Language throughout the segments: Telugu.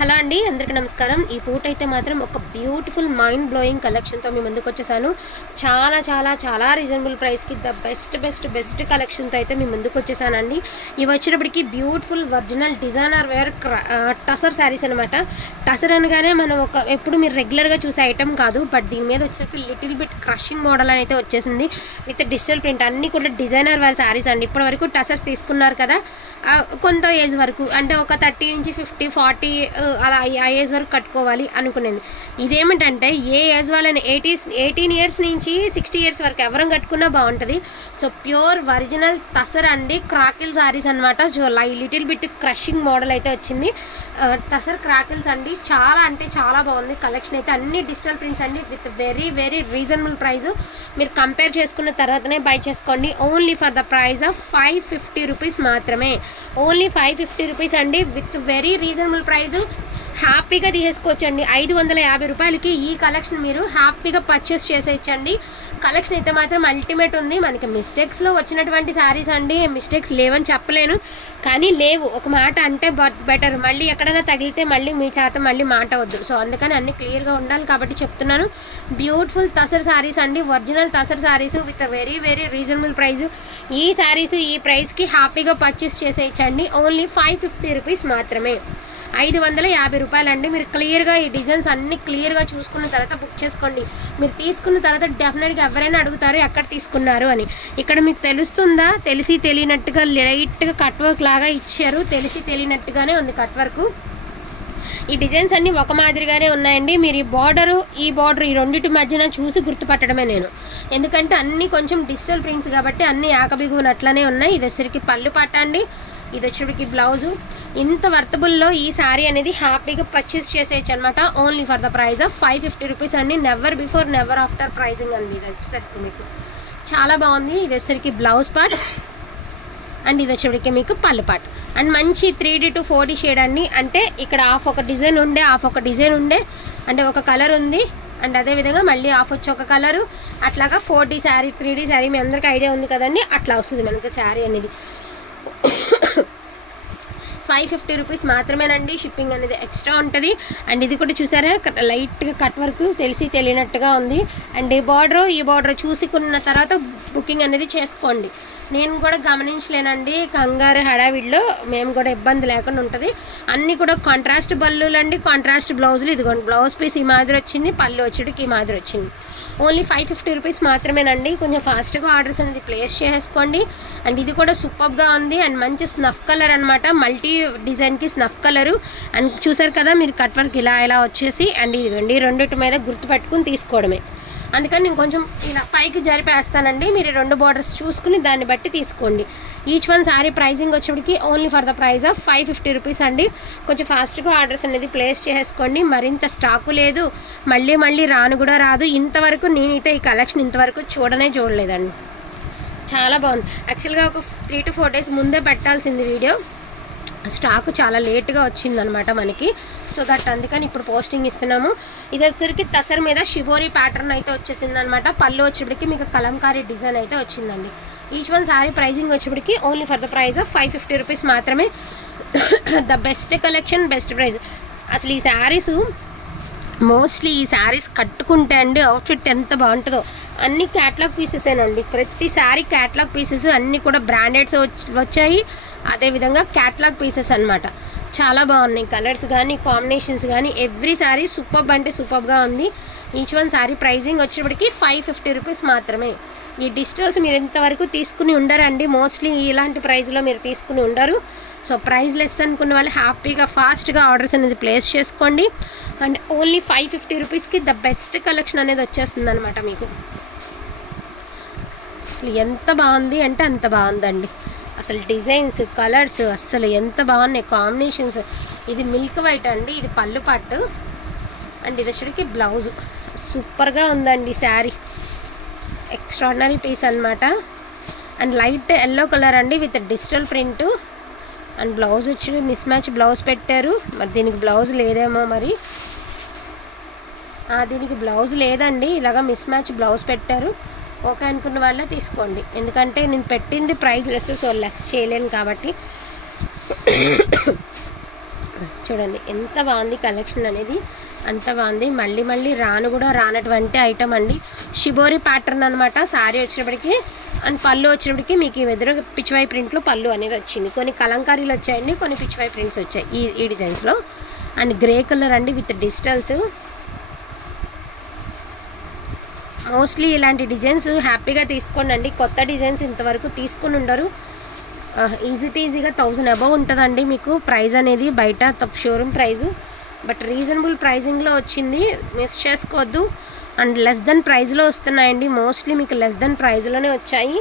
హలో అండి, అందరికీ నమస్కారం. ఈ పూట అయితే మాత్రం ఒక బ్యూటిఫుల్ మైండ్ బ్లోయింగ్ కలెక్షన్తో మీ ముందుకు వచ్చేసాను. చాలా చాలా చాలా రీజనబుల్ ప్రైస్కి ద బెస్ట్ కలెక్షన్తో అయితే మీ ముందుకు వచ్చేసానండి. ఇవి వచ్చేటప్పటికి beautiful original designer wear tussar saris అనమాట. టసర్ అనగానే మనం ఎప్పుడు మీరు రెగ్యులర్గా చూసే ఐటమ్ కాదు, బట్ దీని మీద వచ్చేటప్పటికి లిటిల్ బిట్ క్రషింగ్ మోడల్ అని అయితే వచ్చేసింది విత్ డిజిటల్ ప్రింట్. అన్నీ కూడా డిజైనర్ వేర్ శారీస్ అండి. ఇప్పటి వరకు టసర్స్ తీసుకున్నారు కదా, కొంత ఏజ్ వరకు అంటే ఒక 30 నుంచి 50, 40 అలా ఆ ఏజ్ వరకు కట్టుకోవాలి అనుకునేది. ఇదేమిటంటే ఏ ఏజ్ వాళ్ళని 18 ఇయర్స్ నుంచి 60 ఇయర్స్ వరకు ఎవరం కట్టుకున్నా బాగుంటుంది. సో ప్యూర్ ఒరిజినల్ టసర్ అండి, క్రాకిల్ శారీస్ అనమాట. So little bit crushing model అయితే వచ్చింది. టసర్ క్రాకిల్స్ అండి, చాలా అంటే చాలా బాగుంది కలెక్షన్ అయితే. అన్ని డిజిటల్ ప్రింట్స్ అండి విత్ వెరీ రీజనబుల్ ప్రైస్. మీరు కంపేర్ చేసుకున్న తర్వాతనే బై చేసుకోండి. Only for the price of 550 rupees మాత్రమే. ఓన్లీ 550 రూపీస్ అండి విత్ వెరీ రీజనబుల్ ప్రైస్. హ్యాపీగా తీసేసుకోవచ్చండి. 550 రూపాయలకి ఈ కలెక్షన్ మీరు హ్యాపీగా పర్చేస్ చేసేయచ్చండి. కలెక్షన్ అయితే మాత్రం అల్టిమేట్ ఉంది. మనకి మిస్టేక్స్లో వచ్చినటువంటి శారీస్ అండి, మిస్టేక్స్ లేవని చెప్పలేను, కానీ లేవు ఒక మాట అంటే బెటర్. మళ్ళీ ఎక్కడైనా తగిలితే మళ్ళీ మీ చేత మళ్ళీ మాట వద్దు. సో అందుకని అన్ని క్లియర్గా ఉండాలి కాబట్టి చెప్తున్నాను. బ్యూటిఫుల్ టసర్ శారీస్ అండి, original tussar saris with very reasonable price. ఈ శారీస్ ఈ ప్రైస్కి హ్యాపీగా పర్చేస్ చేసేయచ్చండి. ఓన్లీ 550 రూపీస్ మాత్రమే. 550 రూపాయలండి. మీరు క్లియర్గా ఈ డిజైన్స్ అన్ని క్లియర్గా చూసుకున్న తర్వాత బుక్ చేసుకోండి. మీరు తీసుకున్న తర్వాత డెఫినెట్గా ఎవరైనా అడుగుతారు ఎక్కడ తీసుకున్నారు అని. ఇక్కడ మీకు తెలుస్తుందా? తెలిసి తెలియనట్టుగా లైట్గా కట్ వర్క్ లాగా ఇచ్చారు, తెలిసి తెలియనట్టుగానే ఉంది కట్ వర్క్. ఈ డిజైన్స్ అన్నీ ఒక మాదిరిగానే ఉన్నాయండి. మీరు ఈ బార్డర్ ఈ రెండింటి మధ్యన చూసి గుర్తుపట్టడమే నేను, ఎందుకంటే అన్నీ కొంచెం డిజిటల్ ప్రింట్స్ కాబట్టి అన్నీ ఆకబిగునట్లనే ఉన్నాయి. ఇది వచ్చరికి పళ్ళు పట్టండి, ఇది వచ్చేటికి బ్లౌజు. ఇంత వర్తబుల్లో ఈ శారీ అనేది హ్యాపీగా పర్చేస్ చేసేయచ్చు అనమాట. Only for the price of 550 rupees అండి. Never before never after pricing అండి. ఇది వచ్చేసరికి మీకు చాలా బాగుంది. ఇది వచ్చేసరికి బ్లౌజ్ పార్ట్ అండ్ ఇది వచ్చేటికి మీకు పళ్ళు పార్ట్. అండ్ మంచి 3D to 4D షేడ్ అండి. అంటే ఇక్కడ హాఫ్ ఒక డిజైన్ ఉండే అంటే ఒక కలర్ ఉంది, అండ్ అదేవిధంగా మళ్ళీ హాఫ్ వచ్చి ఒక కలరు, అట్లాగా 4D శారీ 3D శారీ మీ అందరికీ ఐడియా ఉంది కదండి. అట్లా వస్తుంది మనకి శారీ అనేది. 550 రూపీస్ మాత్రమేనండి. షిప్పింగ్ అనేది ఎక్స్ట్రా ఉంటుంది. అండ్ ఇది కూడా చూసారా, లైట్గా కట్ వర్క్ తెలిసి తెలియనట్టుగా ఉంది. అండ్ ఈ బార్డర్ చూసుకున్న తర్వాత బుకింగ్ అనేది చేసుకోండి. నేను కూడా గమనించలేనండి, కంగారు హడావిడిలో మేము కూడా ఇబ్బంది లేకుండా ఉంటుంది. అన్నీ కూడా కాంట్రాస్ట్ బల్లులు అండి, కాంట్రాస్ట్ బ్లౌజులు. ఇదిగోండి బ్లౌజ్ పీస్ ఈ మాదిరి వచ్చింది, పళ్ళు వచ్చేటికి ఈ మాదిరి వచ్చింది. ఓన్లీ 550 రూపీస్ మాత్రమేనండి. కొంచెం ఫాస్ట్గా ఆర్డర్స్ అనేది ప్లేస్ చేసుకోండి. అండ్ ఇది కూడా సూపర్గా ఉంది. అండ్ మంచి స్నఫ్ కలర్ అనమాట, మల్టీ డిజైన్కి స్నఫ్ కలరు. అండ్ చూసారు కదా మీరు కట్ వర్క్ ఇలా వచ్చేసి. అండ్ ఇదిగోండి రెండింటి మీద గుర్తుపెట్టుకుని తీసుకోవడమే. అందుకని నేను కొంచెం ఇలా పైకి జరిపేస్తానండి. మీరు 2 బార్డర్స్ చూసుకుని దాన్ని బట్టి తీసుకోండి. ఈచ్ వన్ శారీ ప్రైజింగ్ వచ్చేటికి only for the price of 550 rupees అండి. కొంచెం ఫాస్ట్గా ఆర్డర్స్ అనేది ప్లేస్ చేసుకోండి. మరింత స్టాకు లేదు, మళ్ళీ రాను కూడా రాదు. ఇంతవరకు నేనైతే ఈ కలెక్షన్ ఇంతవరకు చూడలేదండి. చాలా బాగుంది. యాక్చువల్గా ఒక 3 to 4 డేస్ ముందే పెట్టాల్సింది వీడియో, స్టాక్ చాలా లేట్గా వచ్చిందనమాట మనకి. సో దట్ అందుకని ఇప్పుడు పోస్టింగ్ ఇస్తున్నాము. ఇది వచ్చరికి టసర్ మీద షిబోరి ప్యాటర్న్ అయితే వచ్చేసింది అనమాట. పళ్ళు వచ్చేప్పటికి మీకు కలంకారీ డిజైన్ అయితే వచ్చిందండి. ఈచ్ వన్ శారీ ప్రైజింగ్ వచ్చేప్పటికి only for the price of 550 rupees మాత్రమే. The best collection, best price. అసలు ఈ శారీస్ మోస్ట్లీ ఈ శారీస్ కట్టుకుంటే అండి అవుట్ఫిట్ ఎంత బాగుంటుందో. అన్ని క్యాటలాగ్ పీసెసేనండి, ప్రతి శారీ క్యాటలాగ్ పీసెస్ అన్నీ కూడా బ్రాండెడ్స్ వచ్చాయి. అదేవిధంగా క్యాటలాగ్ పీసెస్ అనమాట. చాలా బాగున్నాయి కలర్స్ కానీ కాంబినేషన్స్ కానీ. ఎవ్రీ శారీ సూపర్బ్ అంటే సూపర్గా ఉంది. ఈచ్ వన్ శారీ ప్రైజింగ్ వచ్చేప్పటికి 550 రూపీస్ మాత్రమే. ఈ డిజిటల్స్ మీరు ఇంతవరకు తీసుకుని ఉండరండి, మోస్ట్లీ ఇలాంటి ప్రైస్లో మీరు తీసుకుని ఉండరు. సో ప్రైస్ లెస్ అనుకున్న వాళ్ళు హ్యాపీగా ఫాస్ట్గా ఆర్డర్స్ అనేది ప్లేస్ చేసుకోండి. అండ్ ఓన్లీ 550 రూపీస్కి ద బెస్ట్ కలెక్షన్ అనేది వచ్చేస్తుంది అనమాట మీకు. అసలు ఎంత బాగుంది అంటే అంత బాగుందండి. అసలు డిజైన్స్, కలర్స్ అసలు ఎంత బాగున్నాయి, కాంబినేషన్స్. ఇది మిల్క్ వైట్ అండి, ఇది పళ్ళు పట్టు. అండ్ ఇది వచ్చేటికి బ్లౌజు. సూపర్గా ఉందండి శారీ, ఎక్స్ట్రాడినరీ పీస్ అనమాట. అండ్ లైట్ ఎల్లో కలర్ అండి with digital print. And blouse వచ్చి మిస్ మ్యాచ్ బ్లౌజ్ పెట్టారు. మరి దీనికి బ్లౌజ్ లేదేమో, మరి దీనికి బ్లౌజ్ లేదండి, ఇలాగా మిస్ మ్యాచ్ బ్లౌజ్ పెట్టారు. ఓకే అనుకున్న వాళ్ళే తీసుకోండి, ఎందుకంటే నేను పెట్టింది ప్రైస్ లెస్, సో లెస్ చేయలేను కాబట్టి. చూడండి ఎంత బాగుంది కలెక్షన్ అనేది, అంత బాగుంది. మళ్ళీ మళ్ళీ రానటువంటి ఐటమ్ అండి. షిబోరి ప్యాటర్న్ అనమాట. శారీ వచ్చేటప్పటికి అండ్ పళ్ళు వచ్చేటప్పటికి మీకు ఎదురు పిచ్చివాయి ప్రింట్లో పళ్ళు అనేది వచ్చింది. కొన్ని కలంకారీలు వచ్చాయండి, కొన్ని పిచ్చివాయి ప్రింట్స్ వచ్చాయి ఈ డిజైన్స్లో. అండ్ గ్రే కలర్ అండి విత్ డిజిటల్స్. మోస్ట్లీ ఇలాంటి డిజైన్స్ హ్యాపీగా తీసుకోండి అండి. కొత్త డిజైన్స్ ఇంతవరకు తీసుకుని ఉండరు. ఈజీగా 1000 అబవ్ ఉంటుందండి మీకు ప్రైస్ అనేది, బయట షోరూమ్ ప్రైస్. బట్ రీజనబుల్ ప్రైజింగ్లో వచ్చింది, మిస్ చేసుకోవద్దు. అండ్ లెస్ దెన్ ప్రైస్లో వస్తున్నాయండి. మోస్ట్లీ మీకు లెస్ దెన్ ప్రైస్లోనే వచ్చాయి.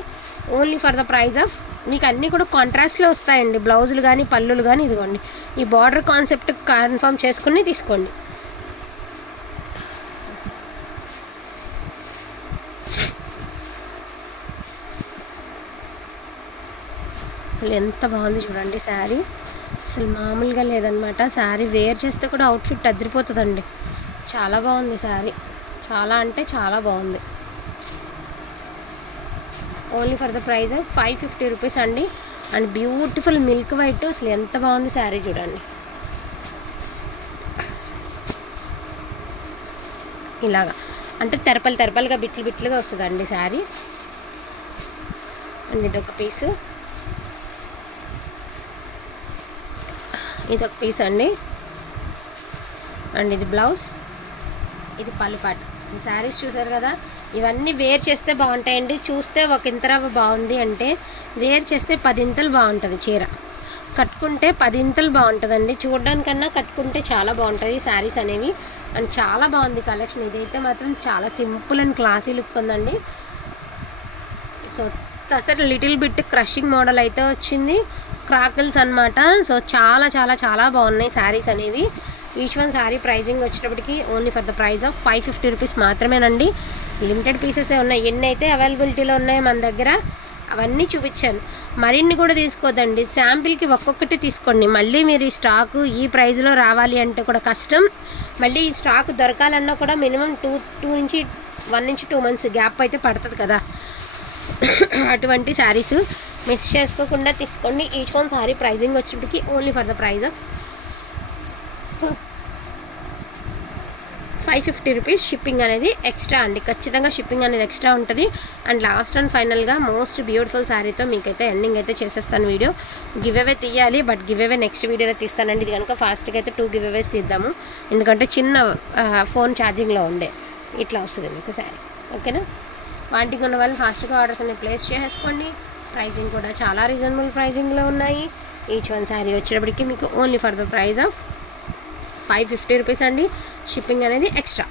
Only for the price of. మీకు అన్నీ కూడా కాంట్రాస్ట్లో వస్తాయండి, బ్లౌజులు కానీ పళ్ళులు కానీ. ఇదిగోండి ఈ బార్డర్ కాన్సెప్ట్ కన్ఫర్మ్ చేసుకుని తీసుకోండి. అసలు ఎంత బాగుంది చూడండి శారీ, అసలు మామూలుగా లేదనమాట. శారీ వేర్ చేస్తే కూడా అవుట్ఫిట్ అదిరిపోతుందండి. చాలా బాగుంది శారీ, చాలా అంటే చాలా బాగుంది. Only for the price of 550 rupees అండి. అండ్ బ్యూటిఫుల్ మిల్క్ వైట్, అసలు ఎంత బాగుంది శారీ చూడండి. ఇలాగా అంటే తెరపలుగా బిట్లుగా వస్తుందండి శారీ. అండ్ ఇదొక పీసు, ఇదొక పీస్ అండి. అండ్ ఇది బ్లౌజ్, ఇది పళ్ళు పాటు. ఈ శారీస్ చూసారు కదా, ఇవన్నీ వేర్ చేస్తే బాగుంటాయండి. చూస్తే ఒక ఇంతరవ బాగుంది అంటే వేర్ చేస్తే 10 ఇంతలు బాగుంటుంది చీర. కట్టుకుంటే 10 ఇంతలు బాగుంటుందండి. చూడడానికన్నా కట్టుకుంటే చాలా బాగుంటుంది శారీస్ అనేవి. అండ్ చాలా బాగుంది కలెక్షన్. ఇదైతే మాత్రం చాలా సింపుల్ అండ్ క్లాసీ లుక్ ఉందండి. సో అసలు లిటిల్ బిట్ క్రషింగ్ మోడల్ అయితే వచ్చింది, క్రాకిల్స్ అనమాట. సో చాలా బాగున్నాయి శారీస్ అనేవి. ఈచ్ వన్ శారీ ప్రైజింగ్ వచ్చేటప్పటికి only for the price of 550 rupees మాత్రమేనండి. లిమిటెడ్ పీసెసే ఉన్నాయి. ఎన్ని అయితే అవైలబిలిటీలో ఉన్నాయి మన దగ్గర అవన్నీ చూపించాను. మరిన్ని కూడా తీసుకోవద్దండి, శాంపిల్కి ఒక్కొక్కటి తీసుకోండి. మళ్ళీ మీరు ఈ స్టాకు ఈ ప్రైస్లో రావాలి అంటే కూడా కష్టం. మళ్ళీ ఈ స్టాక్ దొరకాలన్నా కూడా మినిమం 1 నుంచి 2 మంత్స్ గ్యాప్ అయితే పడుతుంది కదా. అటువంటి శారీస్ మిస్ చేసుకోకుండా తీసుకోండి. ఈచ్ వన్ శారీ ప్రైజింగ్ వచ్చేటికి only for the price of 550 rupees. Shipping అనేది ఎక్స్ట్రా అండి, ఖచ్చితంగా షిప్పింగ్ అనేది ఎక్స్ట్రా ఉంటుంది. అండ్ లాస్ట్ అండ్ ఫైనల్గా మోస్ట్ బ్యూటిఫుల్ శారీతో మీకైతే ఎండింగ్ అయితే చేసేస్తాను వీడియో. గివ్ అవే తీయాలి, బట్ గివ్ అవే నెక్స్ట్ వీడియోలో తీస్తానండి. ఇది కనుక ఫాస్ట్గా అయితే 2 గివ్ అవేస్ తీద్దాము, ఎందుకంటే చిన్న ఫోన్ ఛార్జింగ్లో ఉండే ఇట్లా వస్తుంది మీకు శారీ. ఓకేనా? వాంటింగ్ ఉన్న వాళ్ళు ఫాస్ట్గా ఆర్డర్స్ అనేది ప్లేస్ చేసుకోండి. ప్రైజింగ్ కూడా చాలా రీజనబుల్ ప్రైజింగ్లో ఉన్నాయి. ఈచ్ వన్ శారీ వచ్చేటప్పటికి మీకు only for the price of 550 rupees అండి. షిప్పింగ్ అనేది ఎక్స్ట్రా.